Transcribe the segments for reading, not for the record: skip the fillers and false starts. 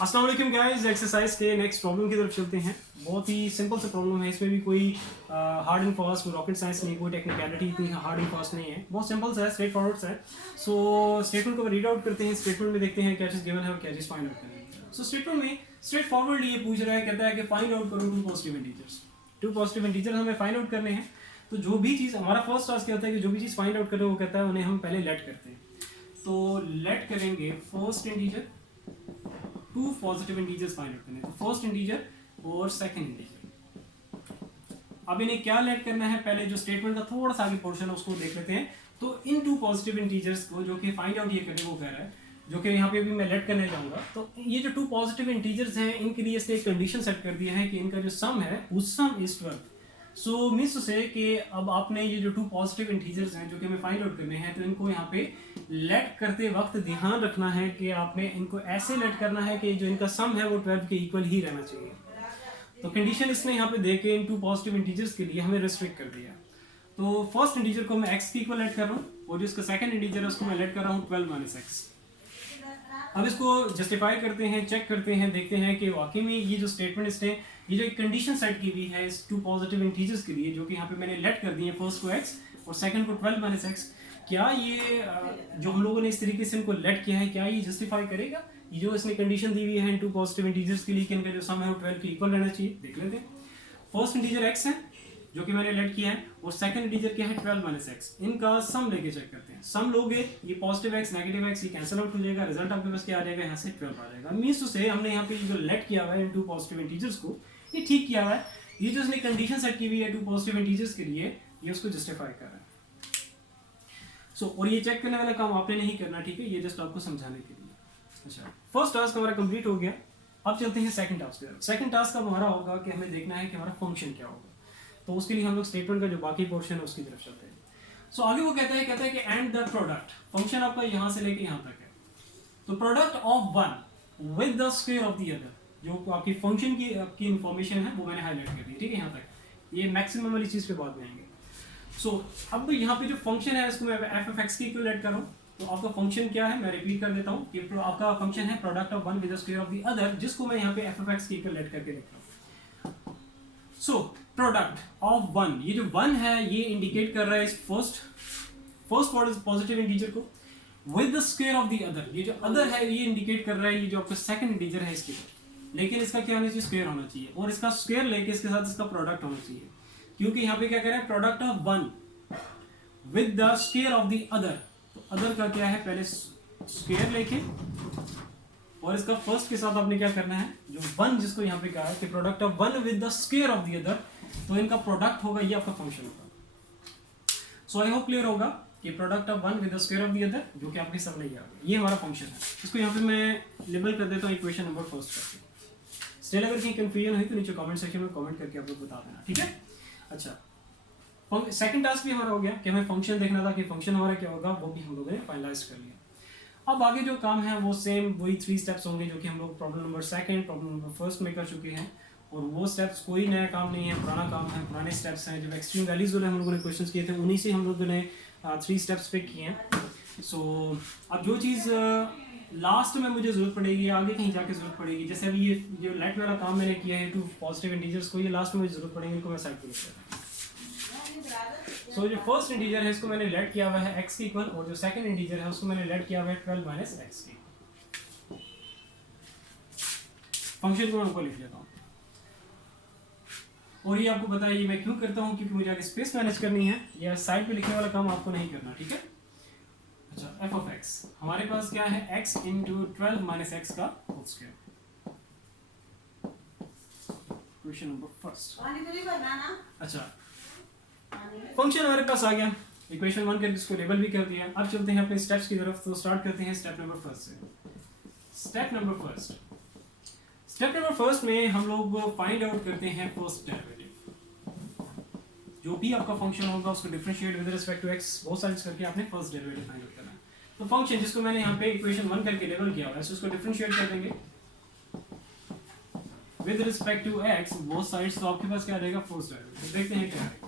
अस्सलाम वालेकुम guys, exercise के नेक्स्ट प्रॉब्लम की तरफ चलते हैं। बहुत ही सिंपल सा प्रॉब्लम है, इसमें भी कोई हार्ड एंड फास्ट, कोई रॉकेट साइंस नहीं, कोई टेक्निकलिटी इतनी हार्ड एंड फास्ट नहीं है। बहुत सिंपल सा है, स्ट्रेट फॉरवर्ड सा है। सो स्टेटमेंट को रीड आउट करते हैं। स्टेटमेंट में देखते हैं क्या चीज़ गिवन है और क्या चीज़ फाइंड आउट करनी है। सो स्टेटमेंट में स्ट्रेट फॉरवर्ड ये पूछ रहा है, कहता है कि फाइंड आउट करो two positive integers. Two positive integer हमें फाइंड आउट करने हैं। तो जो भी चीज़ हमारा फर्स्ट टास्क क्या होता है कि जो भी चीज़ फाइंड आउट करें वो कहता है उन्हें हम पहले लेट करते हैं। तो लेट करेंगे first integer, two positive integers find out करने, तो फर्स्ट इंटीजर और सेकंड इंटीजर। अब इन्हें क्या लेट करना है, पहले जो स्टेटमेंट का थोड़ा सा आगे पोर्शन है उसको देख लेते हैं। तो इन टू पॉजिटिव इंटीजर्स को जो कि फाइंड आउट ये करने को कह रहा है, जो कि यहाँ पे भी मैं लेट करने जाऊंगा। तो ये जो टू पॉजिटिव इंटीजर्स हैं इनके लिए इसने एक कंडीशन सेट कर दिया है कि इनका जो सम है उस sum is 12। So means to say कि अब आपने ये जो टू पॉजिटिव इंटीजर्स हैं जो कि हमें फाइंड आउट करने हैं, तो इनको यहाँ पे लेट करते वक्त ध्यान रखना है कि आपने इनको ऐसे लेट करना है कि जो इनका सम है वो 12 के इक्वल ही रहना चाहिए। तो कंडीशन इसने यहाँ पे दे के इन टू पॉजिटिव इंटीजर्स के लिए हमें रिस्ट्रिक्ट कर दिया। तो फर्स्ट इंटीजर को मैं x के इक्वल लेट कर रहा हूँ और जो इसका सेकंड इंटीजर है उसको मैं लेट कर रहा हूँ 12 माइनस एक्स। अब इसको जस्टिफाई करते हैं, चेक करते हैं, देखते हैं कि वाकई में ये जो स्टेटमेंट इसने ये जो एक कंडीशन सेट की हुई है इस टू पॉजिटिव इंटीजर्स के लिए, जो कि यहाँ पे मैंने लेट कर दिए फर्स्ट को x और सेकंड को 12 माइनस एक्स, क्या ये जो हम लोगों ने इस तरीके से इनको लेट किया है क्या ये जस्टिफाई करेगा? ये जो इसने कंडीशन दी हुई है इन टू पॉजिटिव इंटीजर्स के लिए कि इनका जो सम है वो 12 के इक्वल रहना चाहिए, देख लेते हैं। फर्स्ट इंटीजर x है जो कि मैंने लेट किया है और सेकंड इंटीजर क्या है 12 माइनस एक्स। इनका सम लेके चेक करते हैं। सम लोगे ये पॉजिटिव x नेगेटिव x ये कैंसिल आउट हो जाएगा, रिजल्ट आपके पास क्या आ जाएगा, यहाँ से 12 आ जाएगा। मीन्स टू से हमने यहाँ पे जो लेट किया हुआ है इन टू पॉजिटिव इंटीजर्स को ये ठीक किया हुआ है। ये जो इसने कंडीशन सेट की हुई है टू पॉजिटिव इंटीजर्स के लिए ये उसको जस्टिफाई कर रहा है। और ये चेक करने वाला काम आपने नहीं करना, ठीक है, ये जस्ट आपको समझाने के लिए। अच्छा, फर्स्ट टास्क हमारा कंप्लीट हो गया। अब चलते हैं सेकंड टास्क की तरफ। सेकंड टास्क अब हमारा होगा कि हमें देखना है कि हमारा फंक्शन क्या होगा। तो उसके लिए हम लोग स्टेटमेंट का जो बाकी पोर्शन है उसकी तरफ चलते हैं। आगे वो कहता है कि एंड द प्रोडक्ट, फंक्शन आपका यहाँ से लेके यहाँ तक है। तो product of one with the square of the other, जो आपकी फंक्शन की आपकी इंफॉर्मेशन है वो मैंने हाईलाइट कर दी, ठीक है, यहाँ तक। ये मैक्सिमम वाली चीज़ पे बाद में आएंगे। अब यहाँ पे जो फंक्शन है इसको मैं एफ ऑफ एक्स की इक्वल लेट कर रहा हूँ। तो आपका फंक्शन क्या है, मैं रिपीट कर देता हूँ कि आपका फंक्शन है product of one with the square of the other, जिसको मैं यहाँ पे एफ ऑफ एक्स की इक्वल लेट करके लिख रहा हूँ। प्रोडक्ट ऑफ वन, ये जो वन है ये इंडिकेट कर रहा है इस फर्स्ट पॉजिटिव इंटीजर को with the square of the other. ये जो अदर है ये इंडिकेट कर रहा है ये जो आपका सेकंड इंटीजर है इसके लिए, लेकिन इसका क्या होना चाहिए, स्क्वायर होना चाहिए, और इसका स्क्वायर लेके इसके साथ इसका प्रोडक्ट होना चाहिए, क्योंकि यहाँ पे क्या कह रहा है product of one with the square of the other. तो अदर का क्या है, पहले स्क्वायर लेके और इसका फर्स्ट के साथ आपने क्या करना है, जो वन जिसको यहाँ पे कहा है कि product of one with the square of the other, तो इनका प्रोडक्ट होगा, ये आपका फंक्शन होगा। आई होप क्लियर होगा कि product of one with the square of the other, जो कि आपके सब नहीं आ गया, ये हमारा फंक्शन है। इसको यहाँ पे मैं लेबल कर देता हूँ इक्वेशन नंबर फर्स्ट करके। स्टिल अगर कहीं कंफ्यूजन हुई तो नीचे कमेंट सेक्शन में कमेंट करके आप लोग बता देना, ठीक है। अच्छा, सेकंड टास्क भी हमारा हो गया कि हमें फंक्शन देखना था कि फंक्शन हमारा क्या होगा, वो भी हम लोगों ने फाइनलाइज कर लिया। अब आगे जो काम है वो सेम वही 3 स्टेप्स होंगे जो कि हम लोग problem number second, problem number first में कर चुके हैं। और वो स्टेप्स कोई नया काम नहीं है, पुराना काम है, पुराने स्टेप्स हैं। जब एक्सट्रीम वैल्यूज वाले हम लोगों ने क्वेश्चंस किए थे उन्हीं से हम लोगों ने 3 स्टेप्स पे किए हैं। अब जो चीज़ लास्ट में मुझे ज़रूरत पड़ेगी, आगे कहीं जाके ज़रूरत पड़ेगी, जैसे अभी ये जो लेट वाला काम मैंने किया है टू पॉजिटिव इंटीजर्स को, ये लास्ट में मुझे ज़रूरत पड़ेगी, इनको मैं साइड पर लिख देता हूँ। जो फर्स्ट इंटीजर है इसको मैंने लेट किया हुआ है x के इक्वल, और जो सेकंड इंटीजर है उसको मैंने लेट किया हुआ है 12 माइनस एक्स के। फंक्शन को मैं ऊपर लिख लेता हूँ। और ये आपको पता है ये मैं क्यों करता हूँ, क्योंकि मुझे आगे स्पेस मैनेज करनी है, या साइड पे लिखने वाला काम आपको नहीं करना, ठीक है। अच्छा, एफ ऑफ एक्स हमारे पास क्या है, x इंटू 12 माइनस एक्स का whole square. Question number first. अच्छा, फंक्शन हमारे पास आ गया, इक्वेशन 1 करके इसको लेबल भी कर दिया। अब चलते हैं अपने स्टेप्स की तरफ। तो स्टार्ट करते हैं स्टेप नंबर फर्स्ट से। स्टेप नंबर फर्स्ट में हम लोग फाइंड आउट करते हैं फर्स्ट डेरिवेटिव। जो भी आपका फंक्शन होगा उसको differentiate with respect to x, बहुत सारी करके आपने फर्स्ट डेरिवेटिव फाइंड आउट करना है। तो फंक्शन जिसको मैंने यहाँ पे इक्वेशन 1 करके लेबल किया हुआ है उसको डिफरेंशिएट कर देंगे with respect to x both sides. तो आपके पास क्या आ जाएगा, फर्स्ट डेरिवेटिव। देखते हैं क्या आएगा,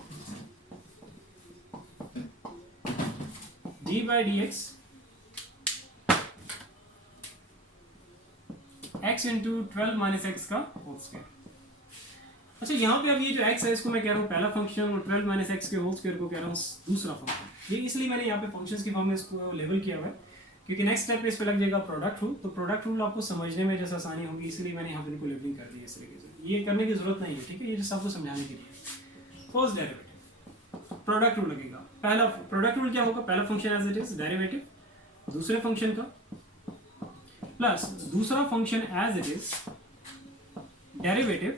d by dx x into 12 minus x का होल स्क्वायर। अच्छा यहाँ पे अब ये जो x है इसको मैं कह रहा हूँ पहला फंक्शन और 12 माइनस एक्स के होल स्क्वायर को कह रहा हूँ दूसरा फंक्शन। ये इसलिए मैंने यहाँ पे फंक्शंस की फॉर्म में इसको लेबल किया हुआ है क्योंकि नेक्स्ट स्टेप पे इस पे लग जाएगा प्रोडक्ट रूल। तो प्रोडक्ट रूल आपको समझने में जैसा आसानी होगी इसलिए मैंने यहाँ पे इनको लेबलिंग कर दी है इस तरीके से। ये करने की जरूरत नहीं है, ठीक है, ये जैसा आपको समझाने के लिए। फर्स्ट डेरिवेटिव प्रोडक्ट रूल लगेगा। पहला प्रोडक्ट रूल क्या होगा, पहला function as it is derivative दूसरे फंक्शन का प्लस दूसरा function as it is derivative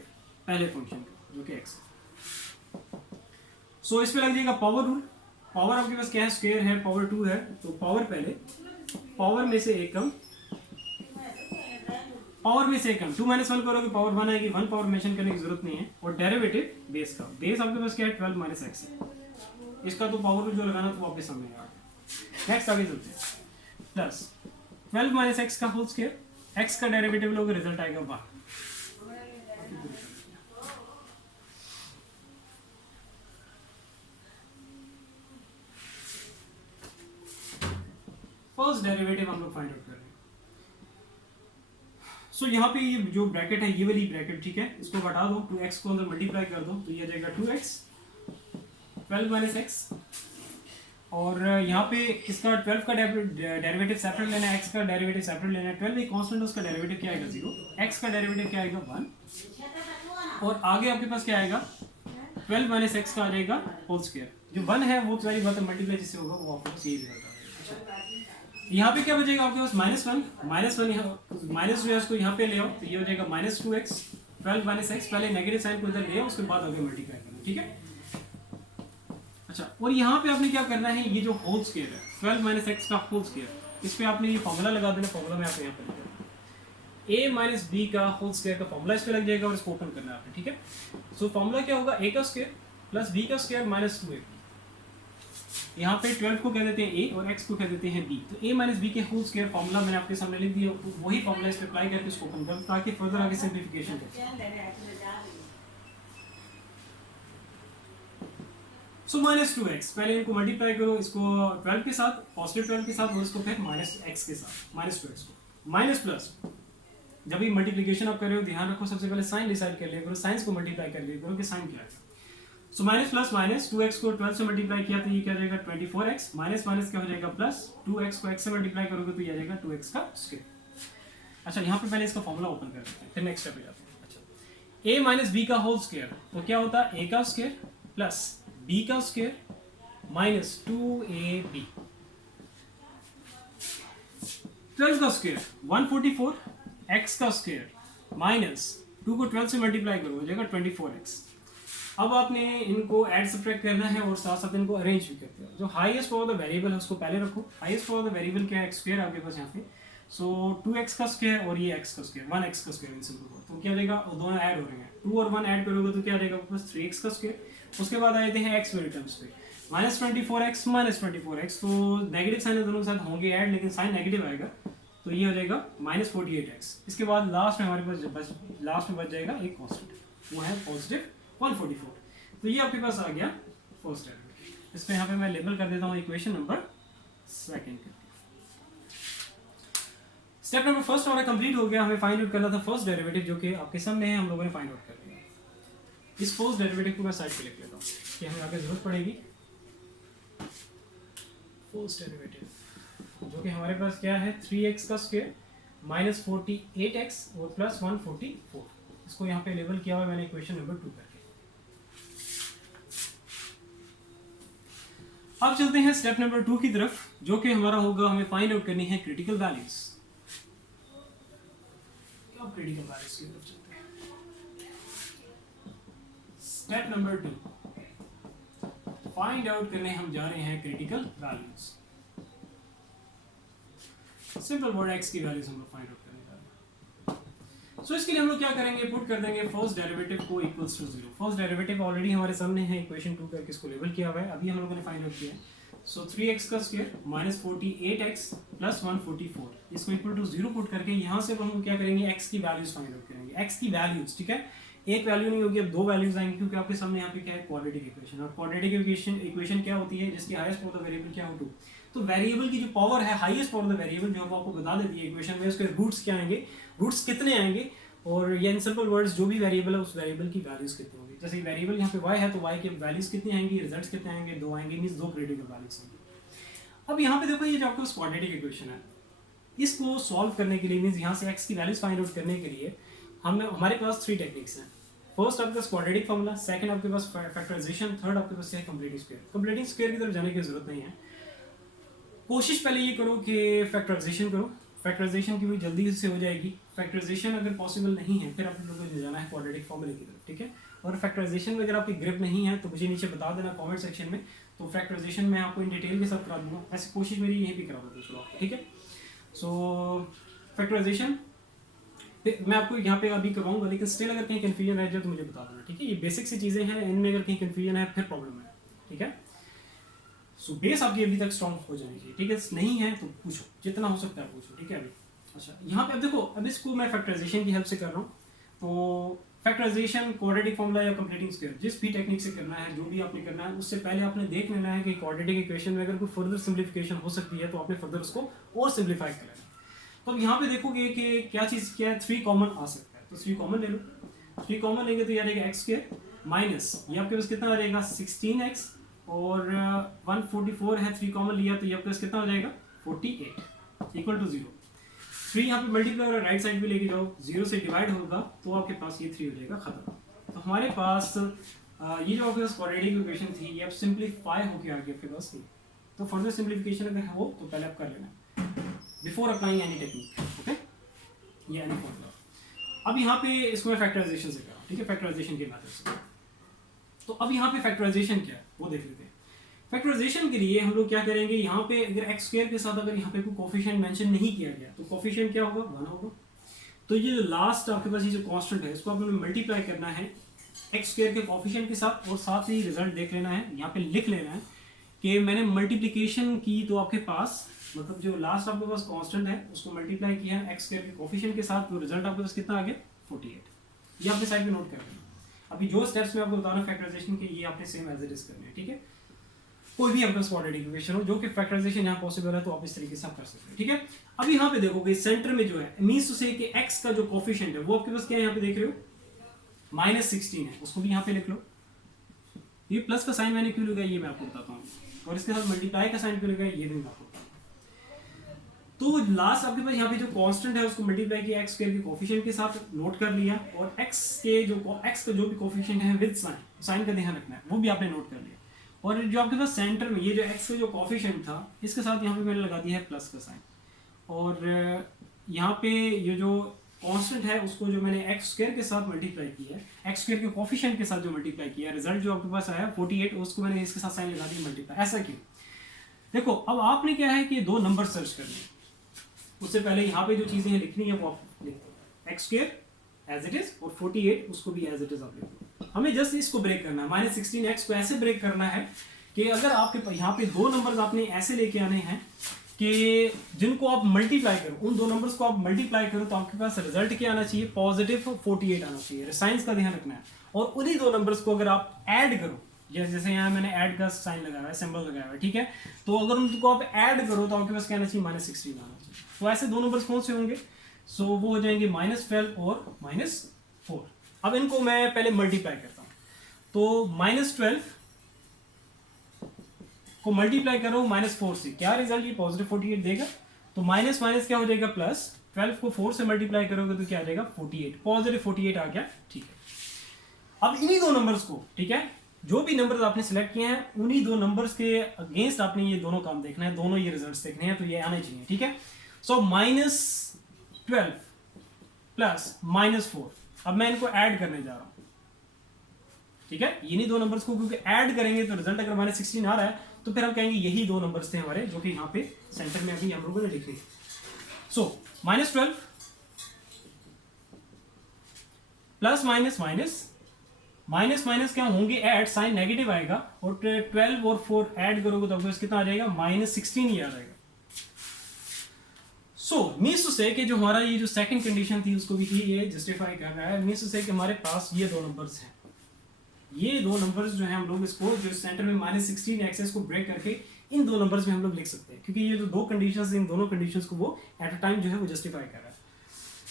पहले फंक्शन का जो कि x है। सो इस पे लग जाएगा पावर रूल। पावर आपके पास क्या है, स्क्वायर है, पावर 2 है, तो पावर पहले, पावर में से एक कम, पावर में से एक कम, 2 माइनस 1 करोगे पावर 1 आएगी, 1 पावर मेंशन करने की जरूरत नहीं है। और डेरिवेटिव बेस का, बेस आपके पास क्या है 12 माइनस एक्स है, इसका तो पावर जो लगाना तो आपके सामने आ गया। नेक्स्ट आगे चलते हैं, प्लस 12 माइनस एक्स का होल स्क्वायर, एक्स का डेरिवेटिव लोगे रिजल्ट आएगा 1। फर्स्ट डेरिवेटिव हम लोग फाइंड आउट कर रहे हैं। सो यहाँ पे ये जो ब्रैकेट है ये वाली ब्रैकेट, ठीक है, इसको हटा दो, 2x को अंदर मल्टीप्लाई कर दो तो ये आ जाएगा 2x 12 माइनस एक्स। और यहाँ पे इसका 12 का डेरिवेटिव सेपरेट लेना है, x का डेरिवेटिव सेपरेट लेना है। 12 एक कांस्टेंट है, उसका डेरिवेटिव क्या आएगा 0, x का डेरिवेटिव क्या आएगा 1, और आगे आपके पास क्या आएगा 12 माइनस एक्स का आ जाएगा होल स्क्वायर। जो 1 है वो सारी बात मल्टीप्लाई जिससे होगा वो आपके पास यही रिजल्ट आएगा। यहाँ पे क्या बचेगा आपके पास -1 यहाँ माइनस जो है उसको यहाँ पे ले आओ तो ये हो जाएगा -2x 12 माइनस एक्स। पहले नेगेटिव साइन को इधर ले आओ, उसके बाद आगे मल्टीप्लाई करना, ठीक है। अच्छा, और यहाँ पे आपने क्या करना है, ये जो होल स्क्वायर है 12 माइनस एक्स का होल स्क्वायर, इस पे आपने ये फॉर्मूला लगा देना। फॉर्मूला में आपको यहाँ पे a माइनस बी का होल स्क्वायर का फॉर्मूला इस पे लग जाएगा और इसको ओपन करना है आपने, ठीक है। सो फॉर्मूला क्या होगा, a का स्क्वायर प्लस b का स्क्वायर माइनस 2a। यहाँ पे 12 को कह देते हैं a और x को कह देते हैं b। तो a माइनस बी के होल स्क्वायर फॉर्मूला मैंने आपके सामने लिख दिया, वही फॉर्मूला इस पे अप्लाई करके इसको ओपन कर ताकि फर्दर आगे सिंपलीफिकेशन करें। सो -2x, पहले इनको मल्टीप्लाई करो, इसको 12 के साथ, पॉजिटिव 12 के साथ, और इसको फिर -x के साथ, -2x को माइनस प्लस। जब भी मल्टीप्लिकेशन आप कर रहे हो ध्यान रखो सबसे पहले साइन डिसाइड कर लिया करो, साइंस को मल्टीप्लाई कर लिया करो कि साइन क्या है। So minus plus minus 2x को 12 से मल्टीप्लाई किया तो ये क्या हो जाएगा 24x, माइनस माइनस क्या हो जाएगा प्लस, 2x को x से मल्टीप्लाई करोगे तो ये आ जाएगा 2x का स्क्वायर। अच्छा, यहाँ पे पहले इसका फॉर्मूला ओपन कर देते हैं, फिर नेक्स्ट स्टेप पे जाते हैं। अच्छा, a माइनस बी का होल स्क्वायर तो क्या होता है a का स्क्वायर प्लस b का स्क्वायर माइनस 2ab। 12 का स्क्वायर 144, x का स्क्वायर माइनस 2 को 12 से मल्टीप्लाई करो हो जाएगा 24x। अब आपने इनको ऐड सब्ट्रैक्ट करना है और साथ साथ इनको अरेंज भी करते हो। जो हाईएस्ट पावर द वेरिएबल है उसको पहले रखो। हाईएस्ट पावर द वेरिएबल क्या है, x स्क्वायर आपके पास यहाँ पे। सो 2x का स्क्वायर और ये x का स्क्वायर 1x का स्क्वायर इन सिंपल। तो क्या देगा, दोनों ऐड हो रहे हैं, 2 और 1 ऐड करोगे तो क्या देगा आपके पास 3x का स्क्वायर। उसके बाद आ जाते हैं x वाले टर्म्स पे, -24x -24x। तो नेगेटिव साइन दोनों के साथ होंगे ऐड, लेकिन साइन नेगेटिव आएगा तो ये हो जाएगा -48x। इसके बाद लास्ट में हमारे पास बच जाएगा एक कांस्टेंट, वो है पॉजिटिव 144। तो ये आपके पास आ गया फर्स्ट डेरिवेटिव। इसको यहाँ पे मैं लेबल कर देता हूँ equation number 2। Step number first हमारा कंप्लीट हो गया। हमें फाइंड आउट करना था फर्स्ट डेरिवेटिव, जो कि आपके सामने है, हम लोगों ने फाइंड आउट कर लिया। इस फर्स्ट डेरिवेटिव को मैं साइड पे लिख लेता हूँ कि हमें आगे जरूरत पड़ेगी। फर्स्ट डेरिवेटिव जो कि हमारे पास क्या है 3x का स्क्वायर माइनस 48x और प्लस 144। इसको यहाँ पे लेबल किया हुआ मैंने इक्वेशन नंबर 2 करके। अब चलते हैं स्टेप नंबर 2 की तरफ, जो कि हमारा होगा, हमें फाइंड आउट करनी है क्रिटिकल वैल्यूज। अब क्रिटिकल वैल्यूज की तरफ चलते हैं। स्टेप नंबर 2 फाइंड आउट करने हम जा रहे हैं critical values. Simple word x की वैल्यूज हम लोग फाइंड आउट करने जा रहे हैं। सो इसके लिए हम लोग क्या करेंगे, पुट कर देंगे फर्स्ट डेरिवेटिव को equals to 0। First derivative already हमारे सामने है, इक्वेशन 2 करके इसको लेबल किया हुआ है, अभी हम लोगों ने फाइंड आउट किया है। सो 3x का स्क्वायर माइनस 48x प्लस 144, इसको इक्वल टू 0 पुट करके यहाँ से हम क्या करेंगे, x की वैल्यूज फाइंड आउट करेंगे। x की वैल्यूज, ठीक है, एक वैल्यू नहीं होगी, अब 2 वैल्यूज आएंगे, क्योंकि आपके सामने यहाँ पे क्या है क्वाड्रेटिक इक्वेशन। और क्वाड्रेटिक इक्वेशन क्या होती है, जिसकी हाईएस्ट पावर ऑफ वेरिएबल क्या हो 2। तो वेरिएबल की जो पावर है, highest power of the variable जो वो आपको बता देती है इक्वेशन में, उसके रूट्स क्या आएंगे, रूट्स कितने आएंगे, और ये इन सिंपल वर्ड्स जो भी वेरिएबल है उस वेरिएबल की वैल्यूज कितनी होंगी। जैसे वेरिएबल यहाँ पे y है तो y के वैल्यूज कितनी आएंगी, रिजल्ट्स कितने आएंगे, 2 आएंगे, मींस 2 क्रिटिकल वैल्यूज आएंगे। अब यहाँ पे देखो ये जो आपको क्वाड्रेटिक इक्वेशन है, इसको सॉल्व करने के लिए, मींस यहाँ से x की वैल्यूज फाइंड आउट करने के लिए हमारे पास 3 टेक्निक्स हैं। फर्स्ट आपके पास क्वाड्रेटिक फॉर्मूला, सेकंड आपके पास फैक्टराइजेशन, थर्ड आपके पास है कंप्लीटिंग स्क्वायर। कंप्लीटिंग स्क्वायर की तरफ जाने की जरूरत नहीं है, कोशिश पहले ये करो कि फैक्टराइजेशन करो, फैक्टराइजेशन की भी जल्दी से हो जाएगी। फैक्टराइजेशन अगर पॉसिबल नहीं है फिर आप लोगों को जाना है क्वाड्रेटिक फॉर्मूले की तरफ, ठीक है। और फैक्टराइजेशन में अगर आपकी ग्रिप नहीं है तो मुझे नीचे बता देना कमेंट सेक्शन में, तो फैक्टराइजेशन मैं आपको इन डिटेल के साथ करा दूंगा। ऐसी कोशिश मेरी यहीं पे करा देता हूँ, ठीक है। सो फैक्टराइजेशन मैं आपको यहाँ पे अभी करवाऊंगा, लेकिन स्टिल अगर कहीं कन्फ्यूजन रह जाए तो मुझे बता देना, ठीक है। ये बेसिक सी चीज़ें हैं, इनमें अगर कहीं कन्फ्यूजन है फिर प्रॉब्लम है, ठीक है। सो बेस आपकी अभी तक स्ट्रॉन्ग हो जानी चाहिए, ठीक है। नहीं है तो पूछो, जितना हो सकता है पूछो, ठीक है। अभी अच्छा यहाँ पे अब देखो, अब इसको मैं फैक्टराइजेशन की हेल्प से कर रहा हूँ। तो फैक्टराइजेशन क्वाड्रेटिक फॉर्मूला या कंप्लीटिंग स्क्वायर जिस भी टेक्निक से करना है, जो भी आपने करना है, उससे पहले आपने देख लेना है कि क्वाड्रेटिक इक्वेशन में अगर कोई फर्दर सिंप्लीफिकेशन हो सकती है तो आपने फर्दर उसको और सिंप्लीफाई कर लेना। तो अब यहाँ पे देखोगे कि क्या चीज़ क्या है, 3 कॉमन आ सकता है, तो 3 कॉमन ले लो। 3 कॉमन लेंगे तो ये रहेगा एक्स स्क्वायर माइनस ये आपके पास कितना आ जाएगा 16x, और 144 है, 3 कॉमन लिया तो ये आपके पास कितना हो जाएगा 48 इक्वल टू 0। 3 यहाँ पे मल्टीप्लाई और राइट साइड भी लेके जाओ, 0 से डिवाइड होगा तो आपके पास ये 3 हो जाएगा खत्म। तो हमारे पास ये जो आपके पास क्वाड्रेटिक इक्वेशन थी ये अब सिंप्लीफाई होके आ गई आपके पास। तो फर्दर सिंप्लीफिकेशन अगर हो तो पहले आप कर लेना before applying any technique, okay, ये एनी फॉर्मूला। अब यहाँ पे इसको मैं फैक्टराइजेशन से करा, ठीक है, फैक्टराइजेशन के मेथड से। तो अब यहाँ पे फैक्टराइजेशन क्या है वो देख लेते हैं। फैक्टराइजेशन के लिए हम लोग क्या करेंगे, यहाँ पे अगर एक्स स्क्वायर के साथ अगर यहाँ पे कोई कोफिशिएंट मेंशन नहीं किया गया तो कोफिशिएंट क्या होगा 1 होगा। तो ये जो लास्ट आपके पास ये जो कांस्टेंट है इसको आपने मल्टीप्लाई करना है एक्स स्क्वायर के कोफिशिएंट के साथ, और साथ ही रिजल्ट देख लेना है, यहाँ पे लिख लेना है कि मैंने मल्टीप्लिकेशन की तो आपके पास मतलब जो लास्ट आपके पास कांस्टेंट है उसको मल्टीप्लाई किया है एक्स स्क्वायर के कोफिशिएंट के साथ, तो रिजल्ट आपके पास कितना आ गया 48। ये आपने साइड में नोट कर लेना। अभी जो स्टेप्स मैं आपको बता रहा हूँ फैक्टराइजेशन के, ये आपने सेम एज इट इज करने हैं, ठीक है। कोई भी आपका क्वाड्रेटिक इक्वेशन हो जो कि फैक्टराइजेशन यहाँ पॉसिबल है तो आप इस तरीके से आप कर सकते हैं, ठीक है। अब यहाँ पे देखोगे सेंटर में जो है मींस टू से कि x का जो कोफिशिएंट है वो आपके पास क्या है, यहाँ पे देख रहे हो -16 है, उसको भी यहाँ पे लिख लो। ये प्लस का साइन मैंने क्यों लगाया ये मैं आपको बताता हूँ, और इसके साथ मल्टीप्लाई का साइन क्यों लगाया ये भी मैं आपको बताता हूँ। तो लास्ट आपके पास यहाँ पे जो कांस्टेंट है उसको मल्टीप्लाई किया एक्स स्क्वायर के कोफिशिएंट के साथ, नोट कर लिया, और x का जो भी कोफिशिएंट है विद साइन का ध्यान रखना है वो भी आपने नोट कर लिया। और जो आपके पास सेंटर में ये जो x का जो कोफिशिएंट था इसके साथ यहाँ पे मैंने लगा दिया है प्लस का साइन, और यहाँ पे ये जो कांस्टेंट है उसको जो मैंने एक्स स्क्वायर के साथ मल्टीप्लाई किया है, एक्स स्क्वायर के कोफिशिएंट के साथ जो मल्टीप्लाई किया, रिजल्ट जो आपके पास आया 48, उसको मैंने इसके साथ साइन लगा दिया मल्टीप्लाई। ऐसा क्यों, देखो अब आपने क्या है कि 2 नंबर सर्च करने, उससे पहले यहाँ पे जो चीजें हैं लिखनी है वो आप लिख दो, x square as it is और 48 उसको भी एज इट इज आप लिख दो। हमें जस्ट इसको ब्रेक करना है, -16x को ऐसे ब्रेक करना है कि अगर आपके यहाँ पे 2 नंबर्स आपने ऐसे लेके आने हैं कि जिनको आप मल्टीप्लाई करो, उन 2 नंबर्स को आप मल्टीप्लाई करो तो आपके पास रिजल्ट क्या आना चाहिए, +48 आना चाहिए। साइंस का ध्यान रखना है। और उन्हीं 2 नंबर्स को अगर आप ऐड करो, जैसे यहाँ मैंने ऐड का साइन लगाया है, सिंबल लगाया हुआ है, ठीक है, तो अगर उनको आप ऐड करो तो आपके पास क्या आना चाहिए, -16 आना चाहिए। तो ऐसे 2 नंबर्स कौन से होंगे, सो वो हो जाएंगे -12 और -4। अब इनको मैं पहले मल्टीप्लाई करता हूँ, तो -12 को मल्टीप्लाई करो -4 से, क्या रिजल्ट ये +48 देगा। तो माइनस माइनस क्या हो जाएगा प्लस, 12 को 4 से मल्टीप्लाई करोगे तो क्या आ जाएगा 48, +48 आ गया, ठीक है। अब इन्हीं 2 नंबर्स को, ठीक है, जो भी नंबर्स आपने सिलेक्ट किए हैं उन्हीं 2 नंबर्स के अगेंस्ट आपने ये दोनों काम देखना है, दोनों ये रिजल्ट्स देखने हैं, तो ये आने चाहिए, ठीक है। सो -12 प्लस -4, अब मैं इनको ऐड करने जा रहा हूं, ठीक है। इन्हीं 2 नंबर्स को क्योंकि ऐड करेंगे तो रिजल्ट अगर -16 आ रहा है तो फिर हम कहेंगे यही 2 नंबर्स थे हमारे, जो कि यहाँ पे सेंटर में अभी हम लोगों ने लिखे। सो -12 प्लस माइनस माइनस क्या होंगे ऐड, साइन नेगेटिव आएगा, और 12 और 4 ऐड करोगे तो आपको कितना आ जाएगा, -16 ही आ जाएगा। सो मीन्स टू से कि जो हमारा ये जो सेकंड कंडीशन थी उसको भी ये जस्टिफाई कर रहा है। मीन्स टू से कि हमारे पास ये 2 नंबर्स हैं, ये 2 नंबर्स जो है हम लोग इसको जो सेंटर में -16 एक्सेस को ब्रेक करके इन दो नंबर्स में हम लोग लिख सकते हैं, क्योंकि ये जो दो कंडीशंस, इन दोनों कंडीशंस को वो एट अ टाइम जो है वो जस्टिफाई कर रहा है।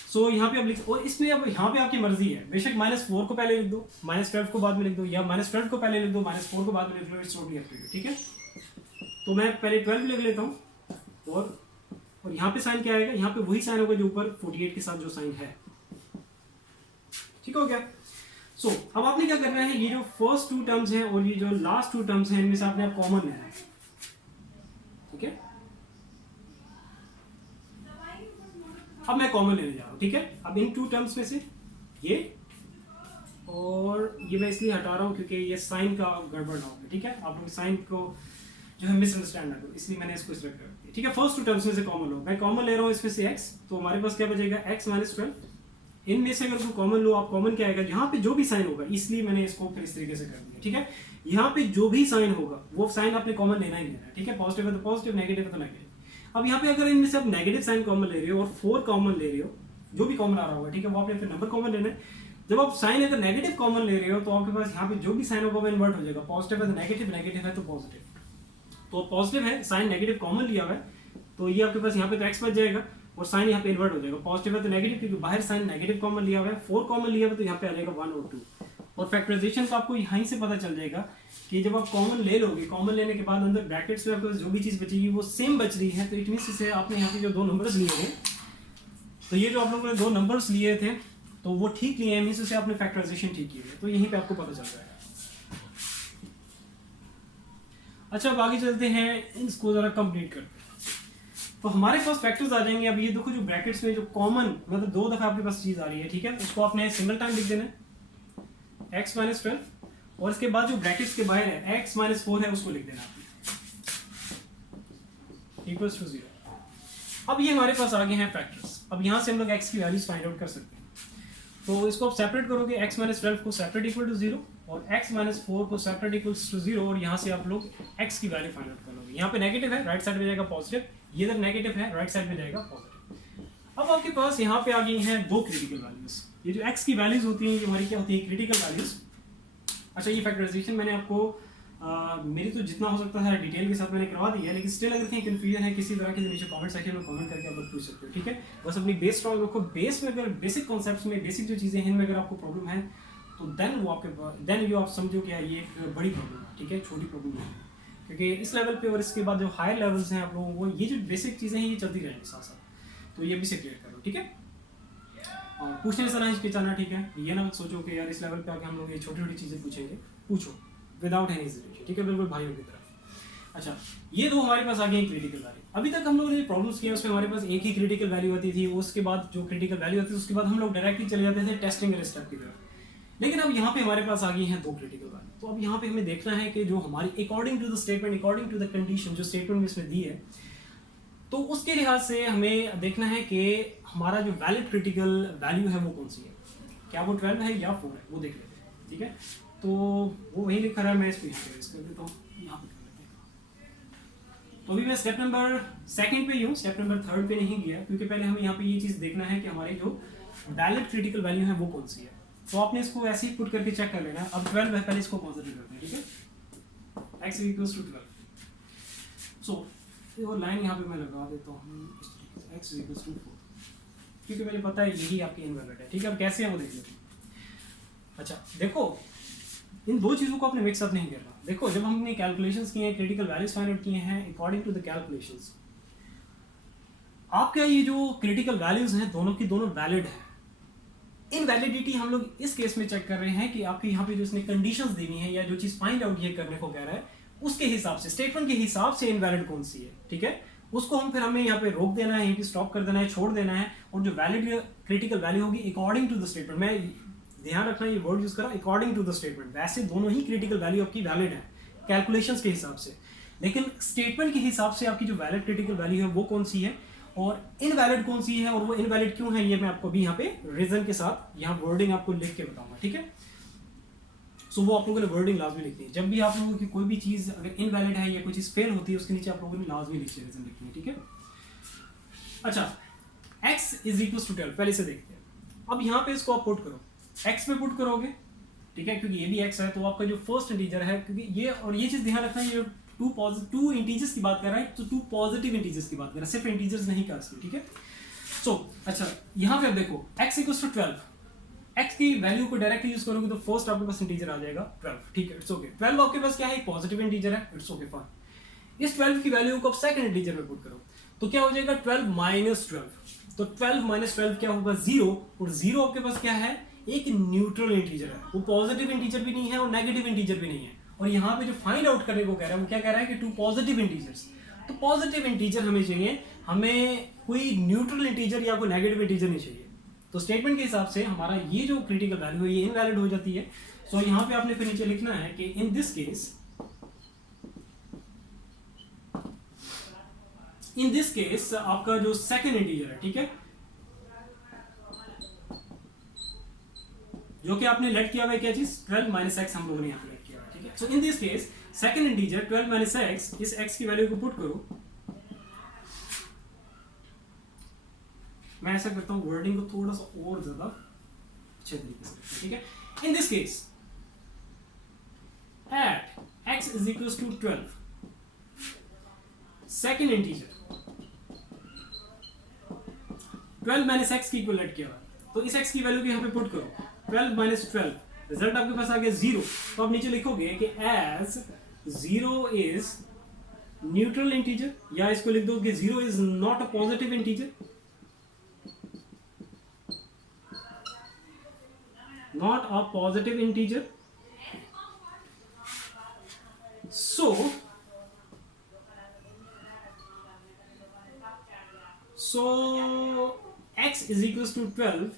सो यहाँ पे आप लिख, और इसमें अब यहाँ पे आपकी मर्जी है, बेशक -4 को पहले लिख दो, -12 को बाद में लिख दो, या -12 को पहले लिख दो, -4 को बाद में लिख लो, it's totally up to you, ठीक है। तो मैं पहले 12 लिख लेता हूँ, और यहाँ पे साइन क्या आएगा, यहाँ पे वही साइन होगा जो ऊपर 48 के साथ जो साइन है, ठीक हो गया। सो अब आपने क्या करना है, ये जो फर्स्ट 2 टर्म्स हैं और ये जो लास्ट 2 टर्म्स हैं, इनमें से आपने कॉमन लेना है, ठीक है। अब मैं कॉमन लेने जा रहा हूँ, ठीक है। अब इन 2 टर्म्स में से ये और ये मैं इसलिए हटा रहा हूँ क्योंकि ये साइन का गड़बड़ ना हो, ठीक है। आप लोग साइन को जो है मिसअंडरस्टैंड ना करो, इसलिए मैंने इसको इस तरह कर दिया, ठीक है। फर्स्ट 2 टर्म्स में से कॉमन लो, मैं कॉमन ले रहा हूँ इसमें से x, तो हमारे पास क्या बचेगा, x - 12। इनमें से अगर कॉमन लो आप, कॉमन क्या आएगा, यहाँ पे जो भी साइन होगा, इसलिए मैंने इसको फिर इस तरीके से कर दिया, ठीक है। यहाँ पे जो भी साइन होगा वो साइन आपने कॉमन लेना ही लेना है, ठीक है। पॉजिटिव है तो पॉजिटिव, नेगेटिव है तो नेगेटिव। अब यहाँ पे अगर इनमें से आप नेगेटिव साइन कॉमन ले रहे हो और 4 कॉमन ले रहे हो, जो भी कॉमन आ रहा होगा, ठीक है, वो आपने फिर नंबर कॉमन लेना है। जब आप साइन अगर नेगेटिव कॉमन ले रहे हो तो आपके पास यहाँ पे जो भी साइन होगा वो इन्वर्ट हो जाएगा, पॉजिटिव है तो नेगेटिव, नेगेटिव है तो पॉजिटिव। तो पॉजिटिव है, साइन नेगेटिव कॉमन लिया हुआ है, तो ये आपके पास यहाँ पे तो x बच जाएगा और साइन यहाँ पे इन्वर्ट हो जाएगा, पॉजिटिव है तो नेगेटिव, क्योंकि बाहर साइन नेगेटिव कॉमन लिया हुआ है, 4 कॉमन लिया हुआ है तो यहाँ पे आ जाएगा 1 और 2। और फैक्टराइजेशन का आपको यहीं से पता चल जाएगा कि जब आप कॉमन ले लोगे, कॉमन लेने के बाद अंदर ब्रैकेट्स में आपके पास जो भी चीज़ बचेगी वो सेम बच रही है, तो इट मीन्स से आपने यहाँ पे जो 2 नंबर्स लिए थे, तो ये जो आप लोगों ने 2 नंबर्स लिए थे तो वो ठीक लिए हैं, मीन्स से आपने फैक्टराइजेशन ठीक की है, तो यहीं पे आपको पता चल जाएगा। अच्छा, अब आगे चलते हैं, इसको जरा कंप्लीट करते हैं। तो हमारे पास फैक्टर्स आ जाएंगे। अब ये देखो जो ब्रैकेट्स में जो कॉमन, मतलब 2 दफा आपके पास चीज आ रही है, ठीक है, उसको आपने सिंगल टाइम लिख देना है, x - 12, और इसके बाद जो ब्रैकेट्स के बाहर है x - 4 है उसको लिख देना आपने, इक्वल्स टू 0। अब ये हमारे पास आ गए हैं फैक्टर्स। अब यहाँ से हम लोग x की वैल्यूज फाइंड आउट कर सकते हैं। तो इसको आप सेपरेट करोगे, x - 12 को सेपरेट इक्वल टू 0 और x - 4 को सेपरेट इक्वल्स टू 0, और यहाँ से आप लोग x की वैल्यू फाइंड आउट कर लोगे। यहाँ पे नेगेटिव है, राइट साइड में जाएगा पॉजिटिव, ये इधर नेगेटिव है, राइट साइड में जाएगा पॉजिटिव। अब आपके पास यहाँ पे आ गई हैं 2 क्रिटिकल वैल्यूज। ये जो x की वैल्यूज होती हैं ये हमारी क्या होती है, क्रिटिकल वैल्यूज। अच्छा, ये फैक्टराइजेशन मैंने आपको मेरी तो जितना हो सकता है डिटेल के साथ मैंने करवा दी है, लेकिन स्टिल अगर कहीं कंफ्यूजन है किसी तरह के, नीचे कमेंट सेक्शन में कमेंट करके आप लोग पूछ सकते हो, ठीक है। बस अपनी बेस स्ट्रॉन्ग रखो। बेस में अगर बेसिक कॉन्सेप्ट्स में, बेसिक जो चीज़ें हैं इनमें अगर आपको प्रॉब्लम है तो देन वो आपके देन यू आप समझो कि ये एक बड़ी प्रॉब्लम है, ठीक है, छोटी प्रॉब्लम नहीं है। क्योंकि इस लेवल पे और इसके बाद जो हायर लेवल्स हैं आप लोगों को, ये जो बेसिक चीज़ें हैं ये चलती रहेंगी साथ साथ, तो ये भी से क्लियर करो, ठीक है। और पूछने से ना हिचकिचाना, ठीक है। ये ना सोचो कि यार इस लेवल पे आके हम लोग ये छोटी छोटी चीज़ें पूछेंगे, पूछो विदाउट एनी हेजिटेशन, ठीक है, बिल्कुल भाइयों की तरह। अच्छा, ये 2 हमारे पास आ गए क्रिटिकल वैल्यू। अभी तक हम लोगों ने प्रॉब्लम्स किया उसमें हमारे पास एक ही क्रिटिकल वैल्यू होती थी, उसके बाद जो क्रिटिकल वैल्यू होती थी उसके बाद हम लोग डायरेक्टली चले जाते थे टेस्टिंग स्टेप की तरफ। लेकिन अब यहाँ पे हमारे पास आ गई हैं 2 क्रिटिकल वैल्यू। तो अब यहाँ पे हमें देखना है कि जो हमारी according to the statement, according to the condition जो स्टेटमेंट में इसमें दी है, तो उसके लिहाज से हमें देखना है कि हमारा जो वैलिड क्रिटिकल वैल्यू है वो कौन सी है, क्या वो 12 है या 4 है, वो देख लेते हैं, ठीक है। तो वो वही लिखा रहा है, मैं इसको यहाँ पे कर देता हूँ, यहाँ पे कर लेते हैं। तो अभी मैं स्टेप नंबर 2 पे ही हूँ, स्टेप नंबर 3 पे नहीं गया, क्योंकि पहले हमें यहाँ पे ये चीज़ देखना है कि हमारी जो वैलिड क्रिटिकल वैल्यू है वो कौन सी है। तो आपने इसको ऐसे ही पुट करके चेक कर लेना। अब 12 है, पहले इसको कंसीडर करते हैं, ठीक है, x इक्वल्स टू 12। सो वो लाइन यहाँ पे मैं लगा देता हूँ इस तरीके से, x इक्वल्स टू 4, क्योंकि मुझे पता है यही आपकी इनवैलिड है, ठीक है। अब कैसे है वो देख लेते हैं। अच्छा देखो, इन 2 चीज़ों को आपने मिक्स अप नहीं करना। देखो, जब हमने कैलकुलेशंस किए हैं, क्रिटिकल वैल्यूज फाइंड आउट किए हैं अकॉर्डिंग टू द कैलकुलेशंस, आपका ये जो क्रिटिकल वैल्यूज हैं दोनों की दोनों वैलिड है। इनवैलिडिटी हम लोग इस केस में चेक कर रहे हैं कि आपके यहाँ पे जो इसने कंडीशंस दी हुई हैं या जो चीज़ फाइंड आउट ये करने को कह रहा है उसके हिसाब से, स्टेटमेंट के हिसाब से इनवैलिड कौन सी है, ठीक है, उसको हम फिर हमें यहाँ पे रोक देना है, स्टॉप कर देना है, छोड़ देना है। और जो वैलिड क्रिटिकल वैल्यू होगी अकॉर्डिंग टू द स्टेटमेंट, मैं ध्यान रखना ये वर्ड यूज करा, अकॉर्डिंग टू द स्टेटमेंट। वैसे दोनों ही क्रिटिकल वैल्यू आपकी वैलिड है कैलकुलेशंस के हिसाब से, लेकिन स्टेटमेंट के हिसाब से आपकी जो वैलिड क्रिटिकल वैल्यू है वो कौन सी है और इनवैलिड कौन सी है, और वो इनवैलिड क्यों है, ये मैं आपको भी यहाँ पे रीजन के साथ यहाँ वर्डिंग आपको लिख के बताऊंगा, ठीक है। सो वो आप लोगों ने वर्डिंग लाजमी लिखनी है। जब भी आप लोगों की कोई भी चीज़ अगर इनवैलिड है या कोई चीज़ फेल होती है उसके नीचे आप लोगों ने लाजमी नीचे रीजन लिखनी है, ठीक है। अच्छा, x इज इक्वल टू 12 पहले से देखते हैं। अब यहाँ पे इसको आप पुट करो, x पे पुट करोगे, ठीक है, क्योंकि ये भी x है तो आपका जो फर्स्ट इंटीजर है, क्योंकि ये और ये चीज़ ध्यान रखना, ये टू इंटीजर्स की बात कर रहा है तो टू पॉजिटिव इंटीजर्स की बात कर रहा है, सिर्फ इंटीजर्स नहीं कर सकते, ठीक है। सो अच्छा यहाँ पे अब देखो x इक्वल्स टू 12, x की वैल्यू को डायरेक्टली यूज करोगे तो फर्स्ट आपके पास इंटीजर आ जाएगा 12, ठीक है, इट्स ओके। 12 आपके पास क्या है, एक पॉजिटिव इंटीजर है, इट्स ओके फाइन। इस 12 की वैल्यू को आप सेकंड इंटीजर में पुट करो तो क्या हो जाएगा 12 माइनस 12, तो 12 माइनस 12 क्या होगा 0, और 0 आपके पास क्या है, एक न्यूट्रल इंटीजर है, वो पॉजिटिव इंटीजर भी नहीं है और नेगेटिव इंटीजर भी नहीं है। और यहाँ पे जो फाइंड आउट करने को कह रहा है वो क्या कह रहा है कि टू पॉजिटिव इंटीजर्स, तो पॉजिटिव इंटीजर हमें चाहिए, हमें कोई न्यूट्रल इंटीजर या कोई नेगेटिव इंटीजर नहीं चाहिए। तो स्टेटमेंट के हिसाब से हमारा ये जो क्रिटिकल वैल्यू है ये इनवैलिड हो जाती है। सो यहाँ पे आपने फिर नीचे लिखना है कि इन दिस केस आपका जो सेकंड इंटीजर है, ठीक है, जो कि आपने लेट किया हुआ है क्या चीज 12 माइनस एक्स हम लोगों ने यहाँ पे लेट किया हुआ है, ठीक है। So in this case second integer 12 minus X, इस x की वैल्यू को पुट करो, मैं ऐसा करता हूँ वर्डिंग को थोड़ा सा और ज्यादा अच्छे तरीके से, ठीक है। In this case at x is equals to 12, second integer 12 minus x की इक्वलेंट किया हुआ है, तो इस x की वैल्यू को यहाँ पे पुट करो, 12 माइनस 12, रिजल्ट आपके पास आ गया 0। तो आप नीचे लिखोगे कि एज 0 इज न्यूट्रल इंटीजर, या इसको लिख दो कि 0 is not a positive integer, not a positive integer. So x is equals to 12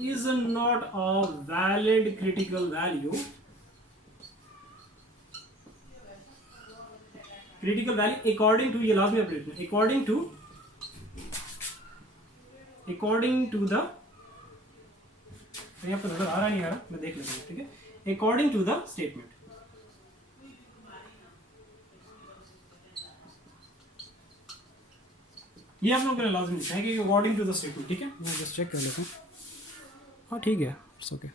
is not a valid critical value. Critical value according to, ये लास्ट में अपडेट, according to the, यहाँ पर नजर आ रहा नहीं आ रहा, मैं देख लेता हूँ, ठीक है, अकॉर्डिंग टू द स्टेटमेंट। ये आप लोगों के लिए लाजमी है कि अकॉर्डिंग टू द स्टेटमेंट, ठीक है। मैं जस्ट चेक कर लेता हूँ, हाँ ठीक है, इट्स ओके,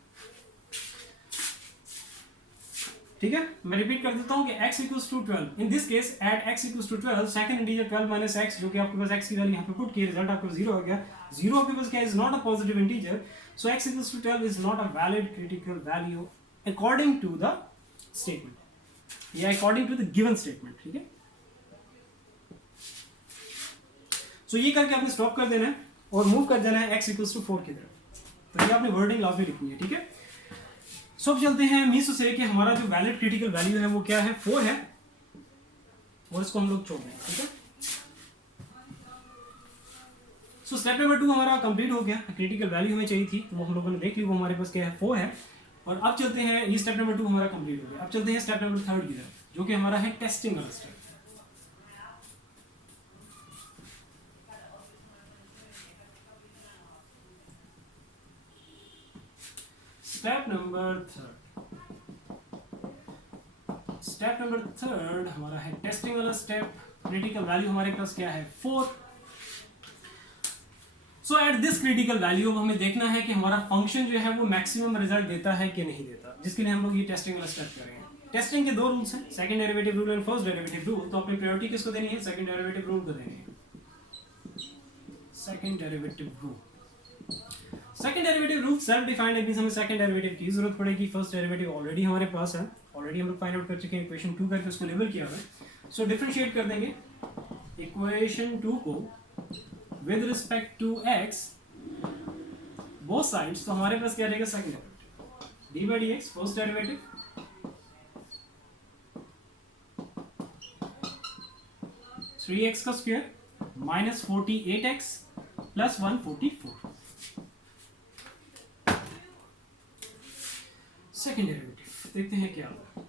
ठीक है। मैं रिपीट कर देता हूँ कि x equals to 12, in this case at x equals to 12, second integer 12 minus x, जो कि आपके पास x की वैल्यू यहाँ पे पुट की, रिजल्ट आपको 0 आ गया। 0 आपके पास क्या is not a positive integer, so x equals to 12 is not a valid critical value according to the statement, या according to the given statement, ठीक है। सो ये करके आपने स्टॉप कर देना है और मूव कर जाना है x इक्वल्स टू 4 की तरफ। तो ये आपने वर्डिंग लास्ट में लिखनी है, ठीक है। सो अब चलते हैं मीन्स से कि हमारा जो वैलिड क्रिटिकल वैल्यू है वो क्या है, 4 है, और इसको हम लोग छोड़ देंगे, ठीक है। सो स्टेप नंबर 2 हमारा कंप्लीट हो गया, क्रिटिकल वैल्यू हमें चाहिए थी तो वो हम लोगों ने देख ली, वो हमारे पास क्या है 4 है। और अब चलते हैं, ये स्टेप नंबर 2 हमारा कंप्लीट हो गया, अब चलते हैं स्टेप नंबर 3 की तरफ, जो कि हमारा है टेस्टिंग वाला स्टेप। स्टेप नंबर थर्ड हमारा है टेस्टिंग वाला स्टेप। क्रिटिकल वैल्यू हमारे पास क्या है 4। सो एट दिस क्रिटिकल वैल्यू हमें देखना है कि हमारा फंक्शन जो है वो मैक्सिमम रिजल्ट देता है कि नहीं देता, जिसके लिए हम लोग ये टेस्टिंग वाला स्टेप करेंगे। टेस्टिंग के 2 रूल्स हैं, second derivative rule and first derivative rule. तो अपनी प्रायोरिटी किसको देनी है, सेकंड डेरिवेटिव रूल को देनी है। Second derivative rule, second derivative rule self defined है, हमें सेकंड डेरिवेटिव की जरूरत पड़ेगी। फर्स्ट डेरिवेटिव ऑलरेडी हमारे पास है, ऑलरेडी हम लोग फाइंड आउट कर चुके हैं, इक्वेशन 2 करके उसको लेबल किया हुआ है। सो डिफरेंशिएट कर देंगे इक्वेशन 2 को with respect to x both sides, तो हमारे पास क्या रहेगा second derivative D by D X, first derivative three X का square minus 48x plus 144, second derivative देखते हैं क्या होगा।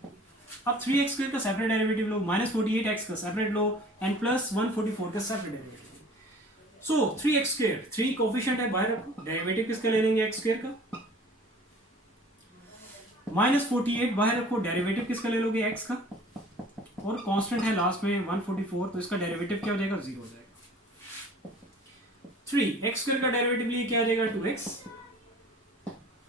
अब 3x स्क्वायर का सेपरेट डेरिवेटिव लो, माइनस 48x का सेपरेट लो, एंड प्लस 144 का सेपरेट डेरिवेटिव। सो 3x स्क्वायर, 3 कोफिशिएंट है बाहर रखो, डेरिवेटिव किसका ले लेंगे x स्क्वायर का, माइनस 48 बाहर रखो, डेरिवेटिव किसका ले लोगे x का, और कांस्टेंट है लास्ट में 144, तो इसका डेरिवेटिव क्या हो जाएगा 0 हो जाएगा। 3x स्क्वायर का डेरिवेटिव लिए क्या आ जाएगा 2x,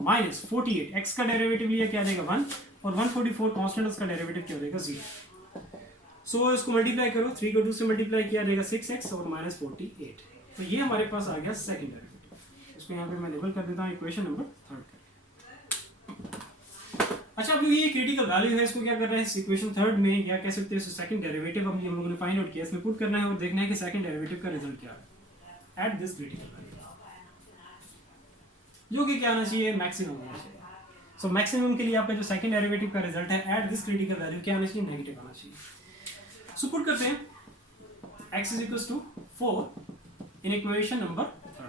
माइनस 48 x का डेरिवेटिव लिया क्या आ जाएगा 1, और 144 कांस्टेंट उसका डेरिवेटिव क्या हो जाएगा 0। सो इसको मल्टीप्लाई करो, 3 को 2 से मल्टीप्लाई किया रहेगा 6x और -48। तो ये हमारे पास आ गया सेकंड डेरिवेटिव। इसको यहाँ पे मैं लेबल कर देता हूँ इक्वेशन नंबर 3 का। अच्छा, अब ये क्रिटिकल वैल्यू है, इसको क्या कर रहा है इक्वेशन 3 में, या कह सकते हैं सेकंड डेरिवेटिव हम लोगों ने फाइंड आउट किया, इसमें पुट करना है और देखना है कि सेकंड डेरिवेटिव का रिजल्ट क्या है एट दिस क्रिटिकल वैल्यू, जो कि क्या आना चाहिए, मैक्सिमम होना चाहिए। सो मैक्सिमम के लिए आपका जो सेकंड डेरिवेटिव का रिजल्ट है एट दिस क्रिटिकल वैल्यू क्या आना चाहिए, नेगेटिव आना चाहिए। सो पुट करते हैं x = 4 in equation number 3,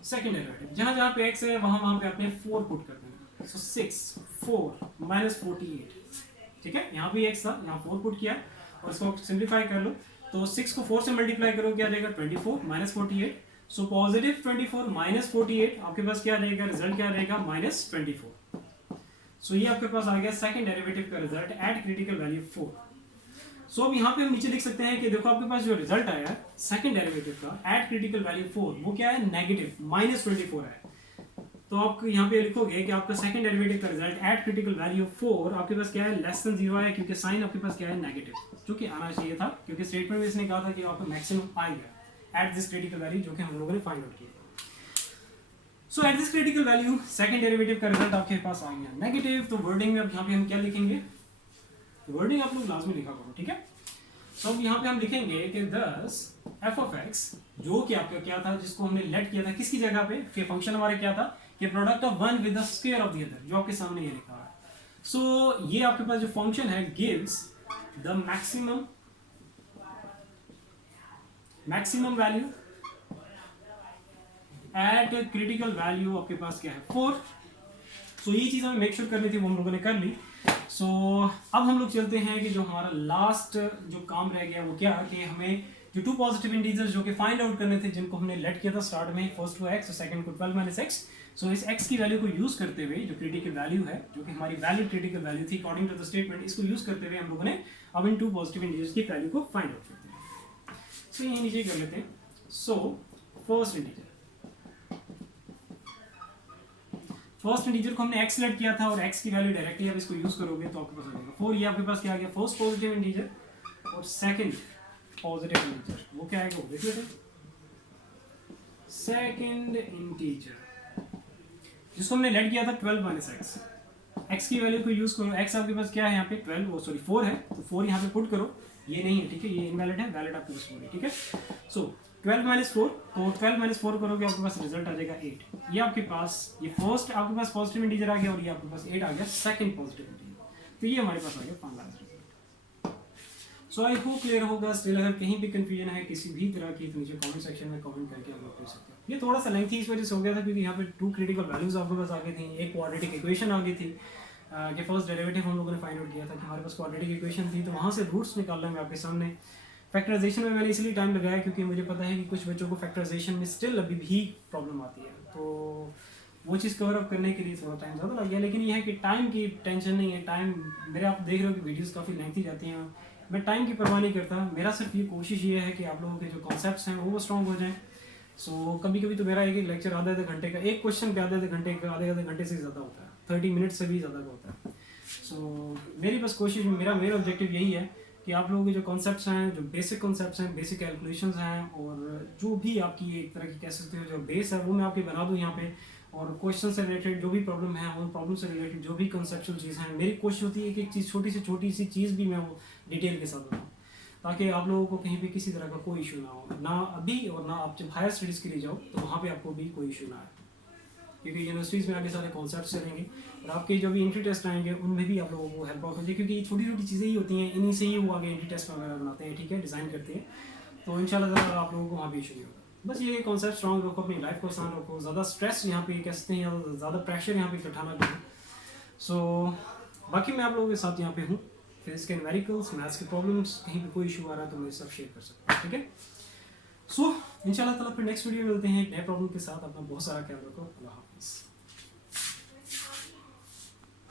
second derivative जहां जहां पे x है वहां पे आपने 4 पुट कर देना। सो 6 4 -48, ठीक है, यहाँ भी x था, यहाँ 4 पुट किया और इसको सिंप्लीफाई कर लो, तो 6 को 4 से मल्टीप्लाई करो क्या रहेगा 24 -48। सो पॉजिटिव 24 -48 आपके पास क्या रहेगा, रिजल्ट क्या रहेगा -24। सो ये आपके पास आ गया सेकंड डेरिवेटिव का रिजल्ट एट क्रिटिकल वैल्यू 4। सो अब यहाँ पे हम नीचे लिख सकते हैं कि देखो आपके पास जो रिजल्ट आया है सेकंड डेरिवेटिव का एट क्रिटिकल वैल्यू 4, वो क्या है, नेगेटिव -24 है। तो आप यहाँ पे लिखोगे कि आपका सेकंड डेरिवेटिव का रिजल्ट एट क्रिटिकल वैल्यू 4 आपके पास क्या है, <0 है, क्योंकि साइन आपके पास क्या है, नेगेटिव, जो कि आना चाहिए था, क्योंकि स्टेटमेंट में इसने कहा था कि आपका मैक्सिमम आएगा एट दिस क्रिटिकल वैल्यू, जो कि हम लोगों ने फाइंड आउट किया। So at this critical value second derivative का रिजल्ट आपके पास आ गया नेगेटिव। तो वर्डिंग में अब यहाँ पे हम क्या लिखेंगे, वर्डिंग आप लोग लास्ट में लिखा करो, ठीक है। सो अब यहाँ पे हम लिखेंगे कि thus f of x, जो कि आपका क्या था, जिसको हमने लेट किया था किसकी जगह पे, कि फंक्शन हमारे क्या था कि product of one with the square of the other, जो आपके सामने ये लिखा है। सो ये आपके पास जो फंक्शन है gives the maximum value eight critical value आपके पास क्या है 4। सो ये चीज हमें मेक श्योर करनी थी, वो हम लोगों ने कर ली। सो अब हम लोग चलते हैं कि जो हमारा लास्ट जो काम रह गया वो क्या, कि हमें जो 2 पॉजिटिव इंटीजर्स जो कि फाइंड आउट करने थे, जिनको हमने लेट किया था स्टार्ट में, फर्स्ट को x और सेकंड को 12 - x। सो इस x की वैल्यू को यूज करते हुए जो क्रिटिकल वैल्यू है, जो कि हमारी वैलिड क्रिटिकल वैल्यू थी अकॉर्डिंग टू द स्टेटमेंट, इसको यूज करते हुए हम लोगों ने अब इन 2 पॉजिटिव इंटीजर्स की वैल्यू को फाइंड आउट करते हैं। सो यही नीचे कर लेते हैं। सो फर्स्ट इंटीजर को हमने x लेट किया था और x की वैल्यू डायरेक्टली आप इसको यूज करोगे तो आपके पास आ जाएगा 4। ये आपके पास क्या आ गया, फर्स्ट पॉजिटिव इंटीजर, और सेकंड पॉजिटिव इंटीजर वो क्या आएगा, वो देख लेते हैं। सेकंड इंटीजर जिसको हमने लेट किया था 12 - x, x की वैल्यू को यूज करो, x आपके पास क्या है यहाँ पे 4 है, तो 4 यहाँ पे पुट करो, ये नहीं है, ठीक है, ये इनवैलिड है, वैलिड आपके पास 4 है, ठीक है। सो 12 - 4, तो 12 - 4 करोगे आपके पास रिजल्ट आ जाएगा 8। ये आपके पास ये फर्स्ट आपके पास पॉजिटिव इंटीजर आ गया और ये आपके पास 8 आ गया सेकंड पॉजिटिव इंटीजर। तो ये हमारे पास आ गया finalised result. So I hope clear होगा। स्टिल अगर कहीं भी कंफ्यूजन है किसी भी तरह की तो नीचे कमेंट सेक्शन में कमेंट करके आप लोग पूछ सकते हो। ये थोड़ा सा लेंथी इस वजह से हो गया था क्योंकि यहाँ पे 2 क्रिटिकल वैल्यूज आपके पास आ गई थी, एक क्वाड्रेटिक इक्वेशन आ गई थी कि फर्स्ट डेरिवेटिव हम लोगों ने फाइंड आउट किया था कि हमारे पास क्वाड्रेटिक इक्वेशन थी, तो वहाँ से रूट्स निकालना मैं आपके सामने। फैक्टराइजेशन में मैंने इसलिए टाइम लगाया क्योंकि मुझे पता है कि कुछ बच्चों को फैक्टराइजेशन में स्टिल अभी भी प्रॉब्लम आती है, तो वो चीज़ कवर अप करने के लिए थोड़ा टाइम ज़्यादा लग गया। लेकिन ये है कि टाइम की टेंशन नहीं है, टाइम मेरे आप देख रहे हो कि वीडियोस काफ़ी लेंथी जाती हैं, मैं टाइम की परवाह नहीं करता। मेरा सिर्फ ये कोशिश ये है कि आप लोगों के जो कॉन्सेप्ट्स हैं वो स्ट्रॉन्ग हो जाएँ। सो कभी कभी तो मेरा एक लेक्चर आधे घंटे का, एक क्वेश्चन पे आधे घंटे का, आधे घंटे से ज़्यादा होता है, 30 मिनट से भी ज़्यादा का होता है। सो मेरी बस कोशिश, मेरा ऑब्जेक्टिव यही है कि आप लोगों के जो कॉन्सेप्ट्स हैं, जो बेसिक कॉन्सेप्ट्स हैं, बेसिक कैलकुलेशंस हैं, और जो भी आपकी एक तरह की कह सकते हो जो बेस है वो मैं आपके बना दूं यहाँ पे, और क्वेश्चन से रिलेटेड जो भी प्रॉब्लम है उन प्रॉब्लम से रिलेटेड जो भी कंसेप्चुअल चीज़ है, मेरी कोशिश होती है कि एक चीज़ छोटी सी चीज़ भी मैं वो डिटेल के साथ बताऊँ, ताकि आप लोगों को कहीं पे किसी तरह का कोई इशू ना हो, ना अभी और ना आप जब हायर स्टडीज़ के लिए जाओ तो वहाँ पे आपको भी कोई इशू ना आए, क्योंकि यूनिवर्सिटीज़ में आगे सारे कॉन्सेप्ट्स चलेंगे और आपके जो भी एंट्री टेस्ट आएंगे उनमें भी आप लोगों को हेल्प आउट हो जाए, क्योंकि ये छोटी छोटी चीज़ें ही होती हैं, इन्हीं से ही वो आगे एंट्री टेस्ट वगैरह बनाते हैं, ठीक है, डिज़ाइन करते हैं। तो इंशाल्लाह ताला आप लोगों को वहाँ भी इशू नहीं होगा। बस ये कॉन्सेप्ट स्ट्रॉन्ग रखो, अपनी लाइफ को आसान रखो, ज़्यादा स्ट्रेस यहाँ पे कह सकते हैं, ज़्यादा प्रेशर यहाँ पे इकट्ठा ना करो। सो बाकी मैं आप लोगों के साथ यहाँ पे हूँ, फिजिक्स के न्यूमेरिकल्स, मैथ्स के प्रॉब्लम्स, कहीं पे कोई इशू आ रहा है तो मेरे साथ शेयर कर सकते हैं, ठीक है। सो इंशाल्लाह ताला फिर नेक्स्ट वीडियो में मिलते हैं एक नए प्रॉब्लम के साथ। अपना बहुत सारा ख्याल रखो। अल्लाह हाफिज़।